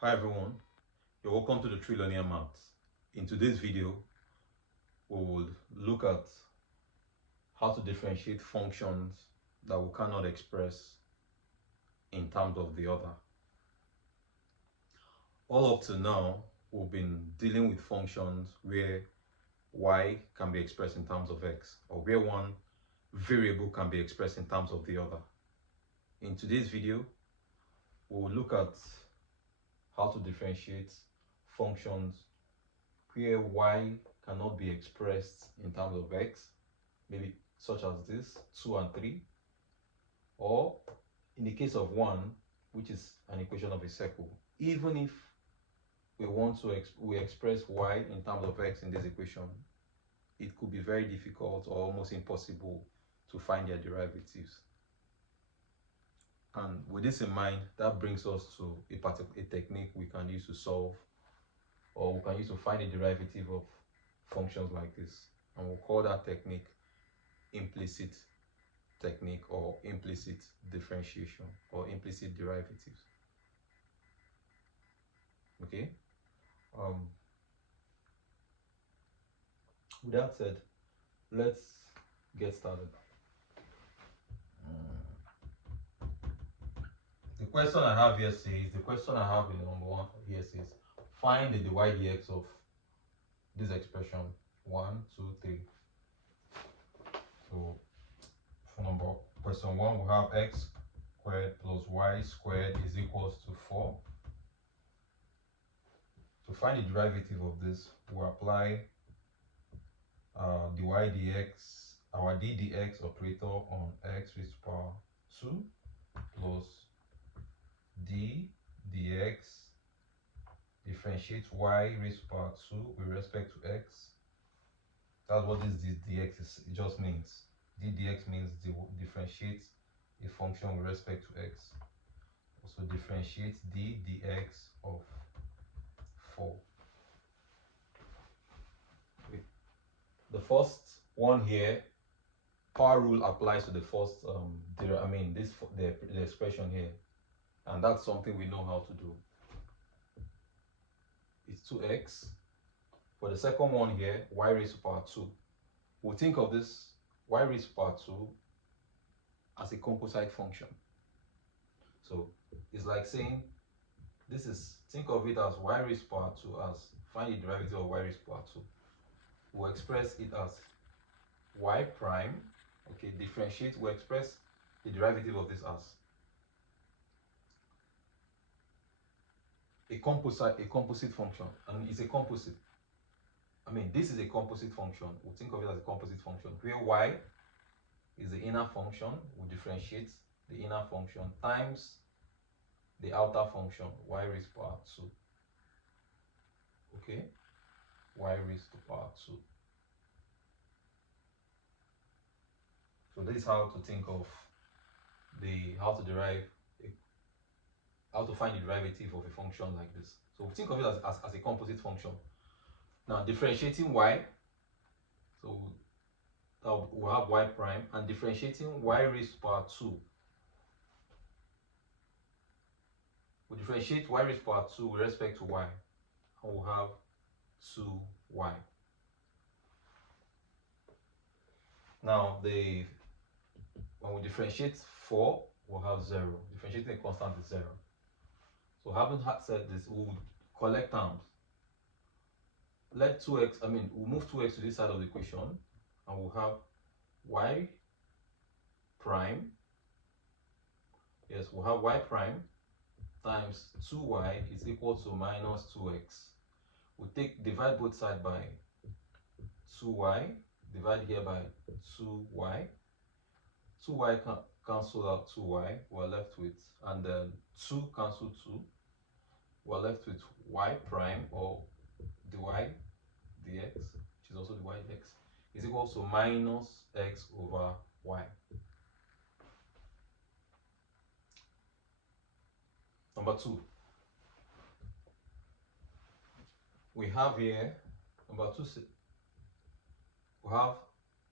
Hi everyone, you're welcome to the Trillionaire Maths. In today's video, we will look at how to differentiate functions that we cannot express in terms of the other. All up to now, we've been dealing with functions where y can be expressed in terms of x, or where one variable can be expressed in terms of the other. In today's video, we will look at how to differentiate functions where y cannot be expressed in terms of x, maybe such as this 2 and 3, or in the case of 1, which is an equation of a circle, even if we want to express y in terms of x in this equation, it could be very difficult or almost impossible to find their derivatives. And with this in mind, that brings us to a technique we can use to solve, or we can use to find a derivative of functions like this, and we'll call that technique implicit technique, or implicit differentiation, or implicit derivatives. Okay, with that said, let's get started. The question I have in number 1 here says, find the dy dx of this expression 1, 2, 3. So for question 1, we have x squared plus y squared is equals to 4. To find the derivative of this, we'll apply dy dx, our d dx operator on x raised to power 2 plus d dx differentiate y raised to power 2 with respect to x. That's what this dx is. It just means d dx means differentiate a function with respect to x. Also differentiate d dx of 4. Okay. The first one here, power rule applies to the first the expression here, and that's something we know how to do. It's 2x. For the second one here, y raised to power 2, we'll think of this y raised to power 2 as a composite function. So it's like saying think of it as y raised to power 2 as find the derivative of y raised to power 2. We'll express it as y prime. Okay, differentiate, we'll express the derivative of this as a composite function, and it's a composite. This is a composite function. We'll think of it as a composite function where y is the inner function. We'll differentiate the inner function times the outer function, y raised to power 2. Okay, y raised to power 2. So this is how to think of how to find the derivative of a function like this. So think of it as a composite function. Now differentiating y, so we'll have y prime, and differentiating y raised to power 2. We differentiate y raised to power 2 with respect to y, and we'll have 2y. Now when we differentiate 4, we'll have 0. Differentiating a constant is 0. So having said this, we'll collect terms. Let 2x, we'll move 2x to this side of the equation, and we'll have y prime. Yes, we'll have y prime times 2y is equal to minus 2x. We'll divide both sides by 2y, divide here by 2y. 2y cancel out 2y, we're left with, and then 2 cancel 2, we're left with y prime, or dy dx, which is also dy dx, is equal to minus x over y. Number 2. We have here, number 2, we have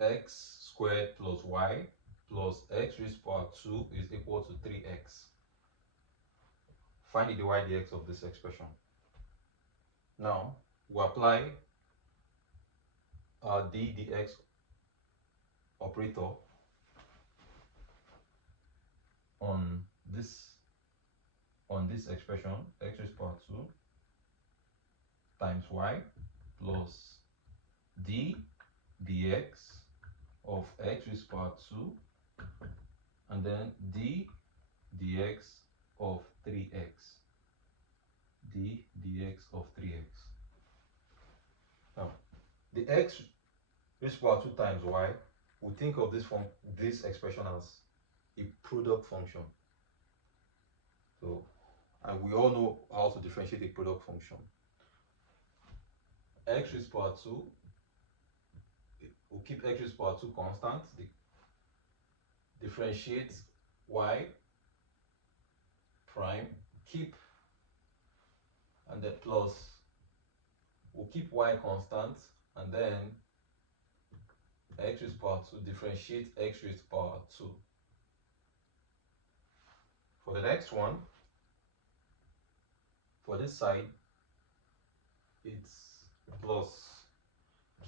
x squared plus y plus x raised to power 2 is equal to 3x. find the dy dx of this expression. Now we apply our d dx operator on this expression, x raised to power 2 times y plus d dx of x raised to power 2 and then d dx of 3x, d dx of 3x. Now the x raised to power 2 times y, we think of this expression as a product function. So, and we all know how to differentiate a product function. X raised to power 2, we'll keep x raised to power 2 constant, differentiate y prime, keep, and then plus, we'll keep y constant, and then x raised to power 2, differentiate x raised to power 2. For the next one, for this side, it's plus,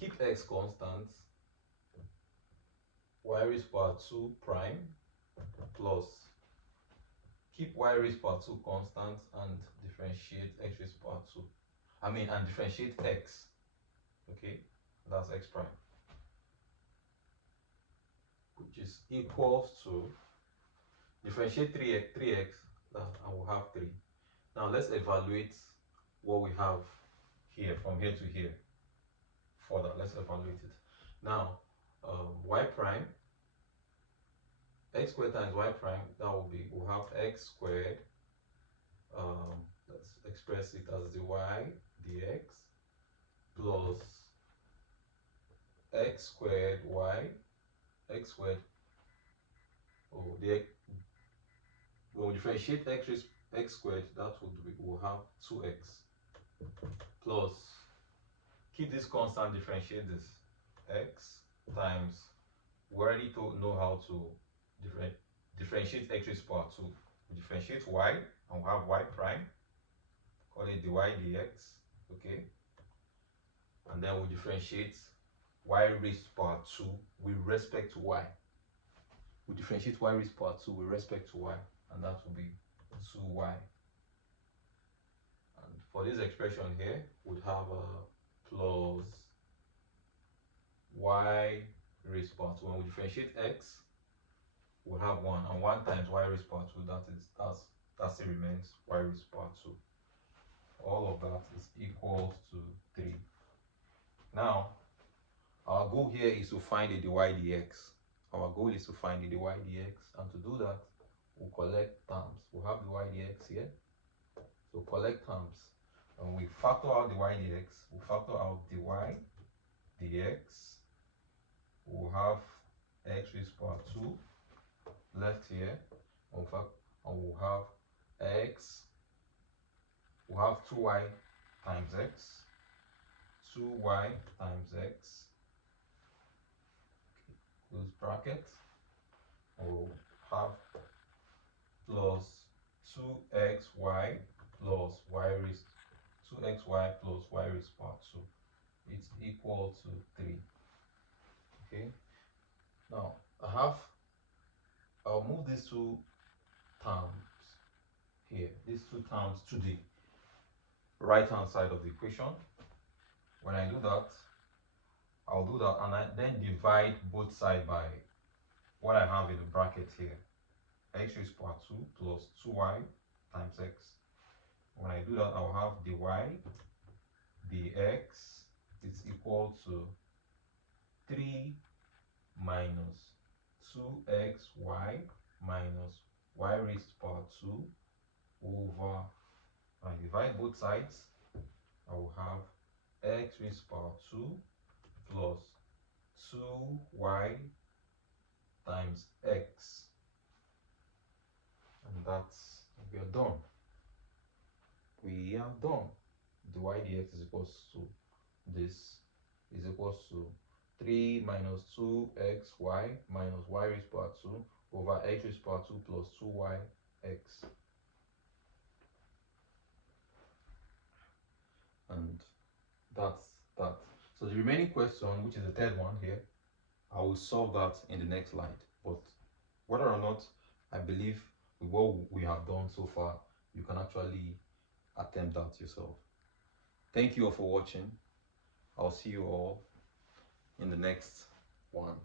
keep x constant, y raised to power 2 prime, plus, keep y raised to power 2 constant and differentiate x raised to power 2. And differentiate x. Okay, that's x prime, which is equals to differentiate 3x, and we'll have 3. Now let's evaluate what we have here from here to here. For that, let's evaluate it. Now, y prime, x squared times y prime, that will be, we'll have x squared, let's express it as dy dx plus x squared y, x squared, when we differentiate x squared, that would be, we'll have 2x plus, keep this constant, differentiate this, x times, we already know how to differentiate x raised to power 2. We differentiate y, and we have y prime, call it dy dx, okay? And then we differentiate y raised to power 2 with respect to y. We differentiate y raised to power 2 with respect to y, and that will be 2y. And for this expression here, we'd have plus y raised to power 2. When we differentiate x, we'll have 1, and 1 times y raised to power 2, that still remains y raised to power 2. All of that is equals to 3. Now, our goal here is to find the dy dx. Our goal is to find the dy dx, and to do that, we'll collect terms. We'll have dy dx here. So collect terms. And we factor out dy dx. We'll factor out dy dx. We'll have x raised to power 2 left here. And we'll have x. We'll have 2y times x. 2y times x. Close bracket. We'll have plus 2xy plus y raised 2xy plus y raised to power 2. It's equal to 3. Okay. Now I'll move these two terms here. These two terms to the right hand side of the equation. When I do that, I'll do that, and I then divide both sides by what I have in the bracket here. X raised to power 2 plus 2y times x. When I do that, I'll have dy dx is equal to 3 minus 2xy minus y raised to power 2 over, when I divide both sides, I will have x raised to power 2 plus 2y times x. And we are done. We are done. Dy dx is equals to this is equals to 3 minus 2xy minus y raised to power 2 over x raised to power 2 plus 2y x. and that's that. So the remaining question, which is the third one here, I will solve that in the next slide. But whether or not, I believe with what we have done so far, you can actually attempt that yourself. Thank you all for watching. I'll see you all in the next one.